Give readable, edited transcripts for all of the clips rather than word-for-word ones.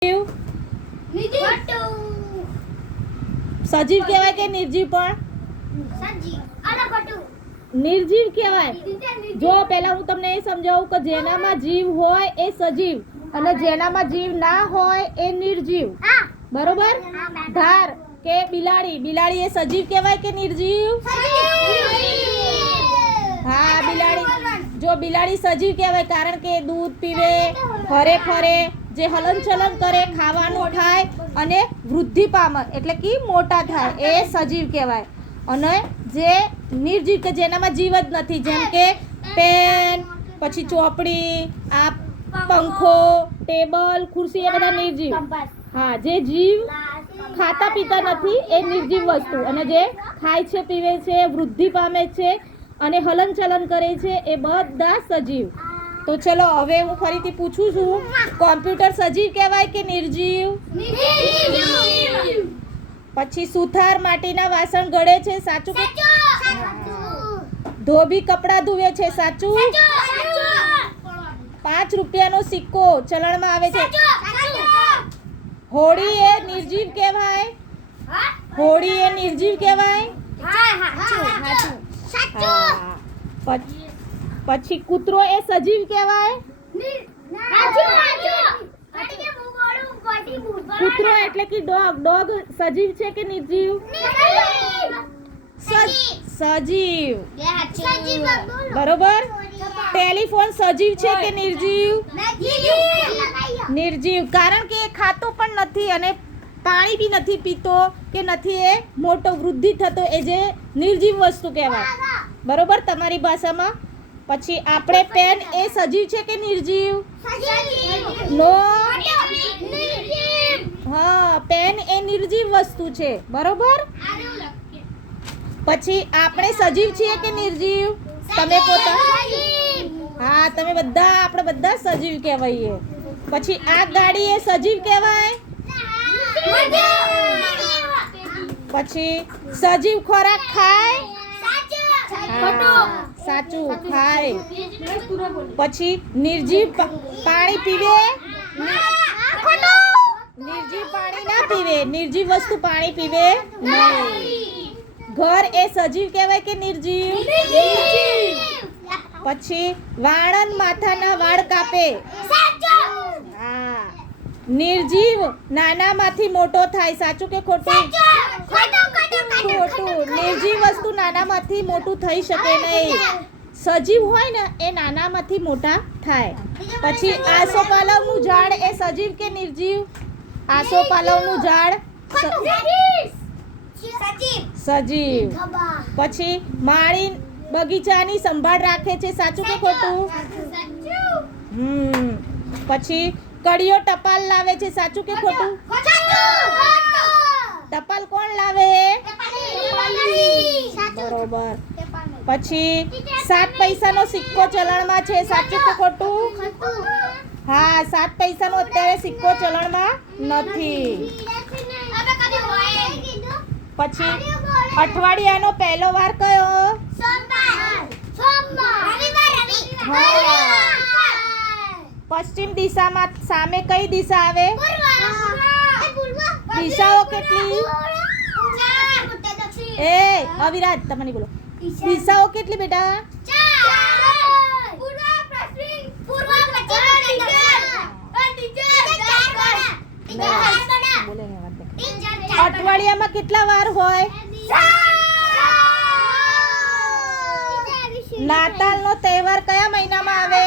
સજીવ કહેવાય કે નિર્જીવ? પણ નિર્જીવ કહેવાય. જો પહેલા હું તમને એ સમજાવું કે જેનામાં જીવ હોય એ સજીવ અને જેનામાં જીવ ના હોય એ નિર્જીવ. બરોબર? ધાર કે બિલાડી એ સજીવ કહેવાય કે નિર્જીવ? હા, જો બિલાડી સજીવ કહેવાય કારણ કે દૂધ પીવે, હરે ફરે, જે હલનચલન કરે, ખાવાનું ખાય અને વૃદ્ધિ પામે એટલે કે મોટા થાય એ સજીવ કહેવાય. અને જે નિર્જીવ કે જેનામાં જીવ જ નથી, જેમ કે પેન, પછી ચોપડી, આ પંખો, ટેબલ, ખુરશી, એ બધા નિર્જીવ. હા, જે જીવ ખાતા પીતા નથી એ નિર્જીવ વસ્તુ, અને જે ખાય છે, પીવે છે, વૃદ્ધિ પામે છે અને હલનચલન કરે છે એ બધા સજીવ. તો ચલો હવે હું ફરીથી પૂછું છું, કોમ્પ્યુટર સજીવ કહેવાય કે નિર્જીવ? પછી સુથાર માટીના વાસણ ગળે છે, સાચું કે? ધોબી કપડાં ધુએ છે, સાચું? 5 રૂપિયાનો સિક્કો ચલણમાં આવે છે. હોળી એ નિર્જીવ કહેવાય? હોળી એ નિર્જીવ કહેવાય? પછી કૂતરો એ સજીવ કહેવાય? કૂતરો એટલે કે ડોગ સજીવ છે કે નિર્જીવ? સજીવ. બરોબર. ટેલિફોન સજીવ છે કે નિર્જીવ? નિર્જીવ, કારણ કે એ ખાતો પણ નથી અને પાણી બી નથી પીતો કે નથી એ મોટો વૃદ્ધિ થતો, એ જે નિર્જીવ વસ્તુ કહેવાય. બરોબર તમારી ભાષામાં. પછી આપણે પેન એ સજીવ છે કે નિર્જીવ? નો. હા, પેન એ નિર્જીવ વસ્તુ છે. બરોબર. પછી આપણે સજીવ છીએ કે નિર્જીવ? તમે પોતા? હા, તમે બધા, આપણે બધા સજીવ કહેવાઈએ. પછી આ ગાડી એ સજીવ કહેવાય? પછી સજીવ ખોરાક ખાય? સાચું, ખાય. પછી નિર્જીવ પાણી પીવે? નિર્જીવ પાણી ના પીવે, નિર્જીવ વસ્તુ પાણી પીવે નહીં. ઘર એ સજીવ કહેવાય કે નિર્જીવ? પછી વાળન માથાના વાળ કાપે? હા. નિર્જીવ નાનામાંથી મોટો થાય, સાચું કે ખોટું? ખોટું. નિર્જીવ વસ્તુ નાનામાંથી મોટું થઈ શકે નહીં. સજીવ હોય ને એ નાનામાંથી મોટા થાય. પછી આસોપાલવનું ઝાડ એ સજીવ કે નિર્જીવ? આસોપાલવનું ઝાડ સજીવ. પછી માળી બગીચાની સંભાળ રાખે છે, સાચું કે ખોટું? પછી કડીઓ ટપાલ લાવે છે, સાચું કે ખોટું? ટપાલ કોણ લાવે? બરોબર. પછી 7 પૈસાનો સિક્કો ચલણમાં છે, સાચું કે ખોટું? હા, 7 પૈસાનો અત્યારે સિક્કો ચલણમાં નથી. પછી અઠવાડિયાનો પહેલો વાર કયો? પશ્ચિમ દિશામાં સામે કઈ દિશા આવે? દિશાઓ કેટલી? એ અવિરાજ તમને બોલો, દિશાઓ કેટલી બેટા? અઠવાડિયામાં કેટલા વાર હોય? નાતાલનો તહેવાર કયા મહિનામાં આવે?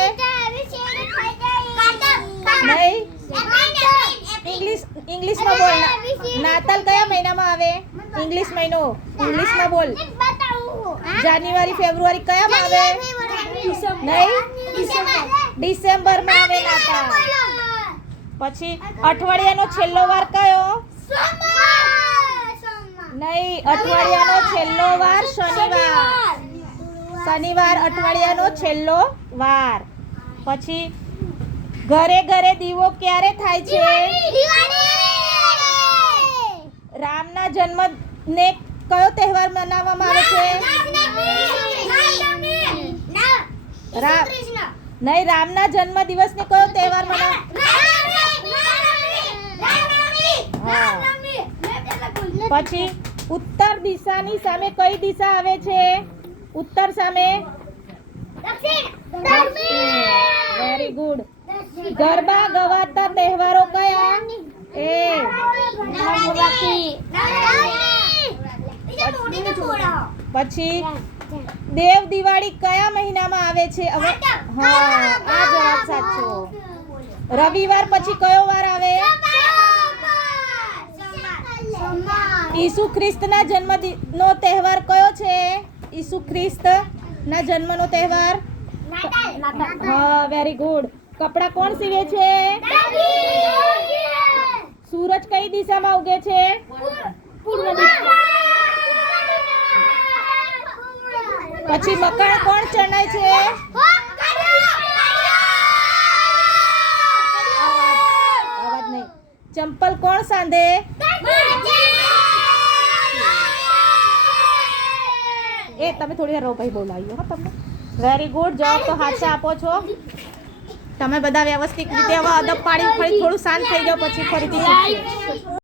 નહીં, ઇંગ્લિશમાં બોલ. નાતાલ કયા મહિનામાં આવે? ઇંગ્લિશ મહિનો. ઇંગ્લિશમાં બોલ. જાન્યુઆરી, ફેબ્રુઆરી કયામાં આવે? નહીં, ડિસેમ્બરમાં આવે નાતાલ. પછી અઠવાડિયાનો છેલ્લો વાર કયો? નહીં, અઠવાડિયાનો છેલ્લો વાર શનિવાર. શનિવાર અઠવાડિયાનો છેલ્લો વાર. પછી ઘરે ઘરે દીવો ક્યારે થાય છે? રામના જન્મને કયો તહેવાર મનાવવામાં આવે છે? નહીં, રામના જન્મ દિવસને કયો તહેવાર મનાવ? પછી ઉત્તર દિશાની સામે કઈ દિશા આવે છે? ઉત્તર સામે વેરી ગુડ. ગરબા ગવાતા તહેવારો કયા? પછી દેવ દિવાળી કયા મહિનામાં આવે છે? હા, આ જવાબ સાચો. રવિવાર પછી કયો વાર આવે? ઈસુ ખ્રિસ્તના જન્મનો તહેવાર કયો છે? ઈસુ ખ્રિસ્તના જન્મનો તહેવાર? હા, વેરી ગુડ. કપડા કોણ સીવે છે? સૂરજ કઈ દિશામાં ઉગે છે? પછી મકાન કોણ ચણાય છે? અવાજ નહીં. ચંપલ કોણ સાંધે? તમે થોડી વાર રો, ભાઈ બોલાવ્યો હા તમને. Very good. જવાબ તો સાચા આપો છો તમે બધા વ્યવસ્થિત રીતે. હવે અદબ પાડી ફરી થોડું શાંત થઈ જાઓ પછી ફરીથી